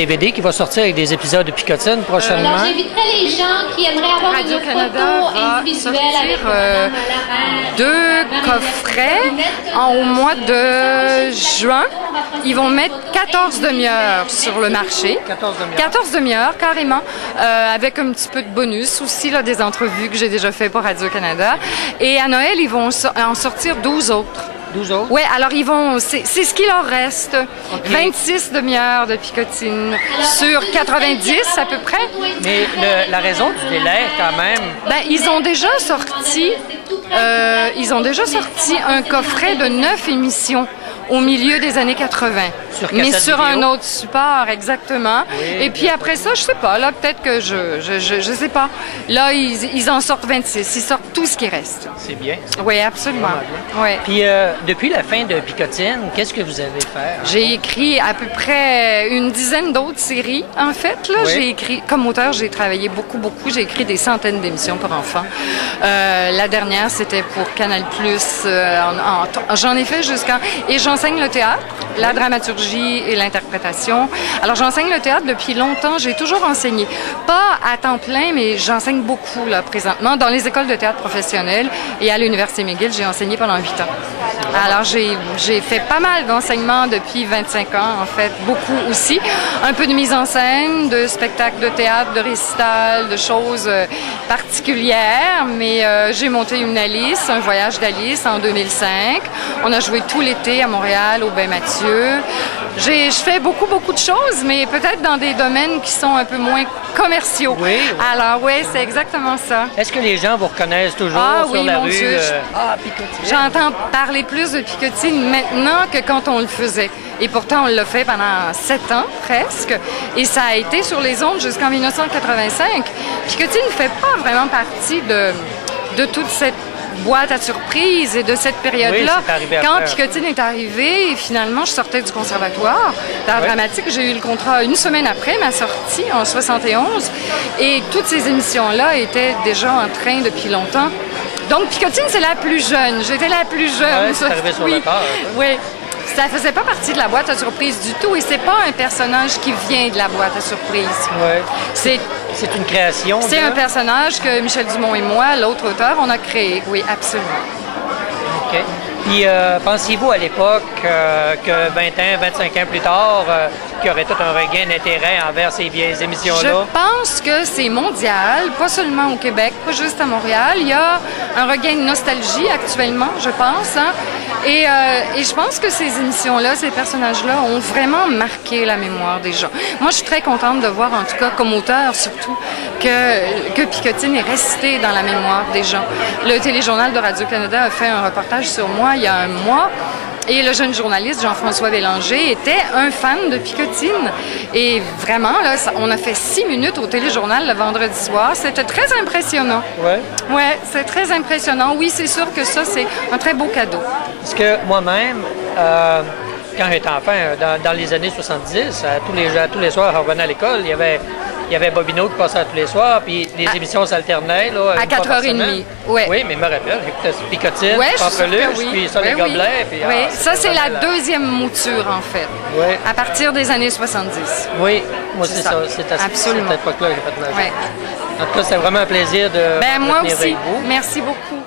DVD qui va sortir avec des épisodes de Picotine prochainement. Alors, j'inviterais les gens qui aimeraient avoir une photo individuelle avec deux coffrets au mois de juin. Ils vont mettre 14 demi-heures sur le marché. 14 demi-heures. 14 demi-heures, carrément, avec un petit peu de bonus aussi, là, des entrevues que j'ai déjà fait pour Radio-Canada. Et à Noël, ils vont en sortir 12 autres. 12 autres? Oui, alors ils vont, c'est ce qu'il leur reste. Okay. 26 demi-heures de picotine sur 90 à peu près. Mais la raison du délai, quand même... Ben, ils ont déjà sorti un coffret de 9 émissions au milieu des années 80. Mais sur un autre support, exactement. Oui, et puis après ça, je sais pas, là, peut-être que je sais pas. Là, ils en sortent 26. Ils sortent tout ce qui reste. C'est bien. Oui, absolument. Ouais. Puis, depuis la fin de Picotine, qu'est-ce que vous avez fait? J'ai écrit à peu près une dizaine d'autres séries, en fait. Là, j'ai écrit, comme auteur, j'ai travaillé beaucoup. J'ai écrit des centaines d'émissions pour enfants. La dernière, c'était pour Canal+. J'en ai fait jusqu'à... Et j'enseigne le théâtre, la dramaturgie et l'interprétation. Alors, j'enseigne le théâtre depuis longtemps. J'ai toujours enseigné. Pas à temps plein, mais j'enseigne beaucoup, là, présentement, dans les écoles de théâtre professionnelles et à l'Université McGill. J'ai enseigné pendant 8 ans. Alors, j'ai fait pas mal d'enseignements depuis 25 ans, en fait. Beaucoup aussi. Un peu de mise en scène, de spectacles de théâtre, de récitals, de choses particulières. Mais j'ai monté une Alice, un voyage d'Alice en 2005. On a joué tout l'été à Montréal, au Bain-Mathieu. Je fais beaucoup de choses, mais peut-être dans des domaines qui sont un peu moins commerciaux. Oui. Alors, oui, c'est exactement ça. Est-ce que les gens vous reconnaissent toujours sur la rue? Picotine. J'entends parler plus de Picotine maintenant que quand on le faisait. Et pourtant, on l'a fait pendant 7 ans, presque. Et ça a été sur les ondes jusqu'en 1985. Picotine ne fait pas vraiment partie de toute cette boîte à surprise et de cette période-là. Oui, quand Picotine est arrivée, et finalement, je sortais du conservatoire d'art dramatique. J'ai eu le contrat une semaine après ma sortie, en 71. Et toutes ces émissions-là étaient déjà en train depuis longtemps. Donc, Picotine, c'est la plus jeune. J'étais la plus jeune. Oui, c'est arrivé sur le corps. Oui. Ça faisait pas partie de la boîte à surprise du tout. Et c'est pas un personnage qui vient de la boîte à surprise. Oui. C'est une création. C'est un personnage que Michel Dumont et moi, l'autre auteur, on a créé. Oui, absolument. OK. Puis, pensiez-vous à l'époque que 20 ans, 25 ans plus tard, qu'il y aurait tout un regain d'intérêt envers ces vieilles émissions-là? Je pense que c'est mondial, pas seulement au Québec, pas juste à Montréal. Il y a un regain de nostalgie actuellement, je pense. Hein? Et je pense que ces émissions-là, ces personnages-là ont vraiment marqué la mémoire des gens. Moi, je suis très contente de voir, en tout cas comme auteur surtout, que Picotine est resté dans la mémoire des gens. Le téléjournal de Radio-Canada a fait un reportage sur moi il y a un mois. Et le jeune journaliste Jean-François Bélanger était un fan de Picotine. Et vraiment, là, on a fait 6 minutes au téléjournal le vendredi soir. C'était très impressionnant. Oui? Oui, c'est très impressionnant. Oui, c'est sûr que ça, c'est un très beau cadeau. Parce que moi-même, quand j'étais enfant, dans les années 70, tous les soirs, on revenait à l'école, il y avait Bobino qui passait tous les soirs, puis les émissions s'alternaient. Là, à 4h30, oui. Oui, mais je me rappelle, j'écoutais Picotine, Pampelus, puis ça, les gobelets. Puis, oui, ça, c'est la deuxième mouture, en fait, à partir des années 70. Oui, moi, c'est ça. C'est à cette époque-là que j'ai fait ma vie. En tout cas, c'était vraiment un plaisir de venir avec vous. Merci beaucoup.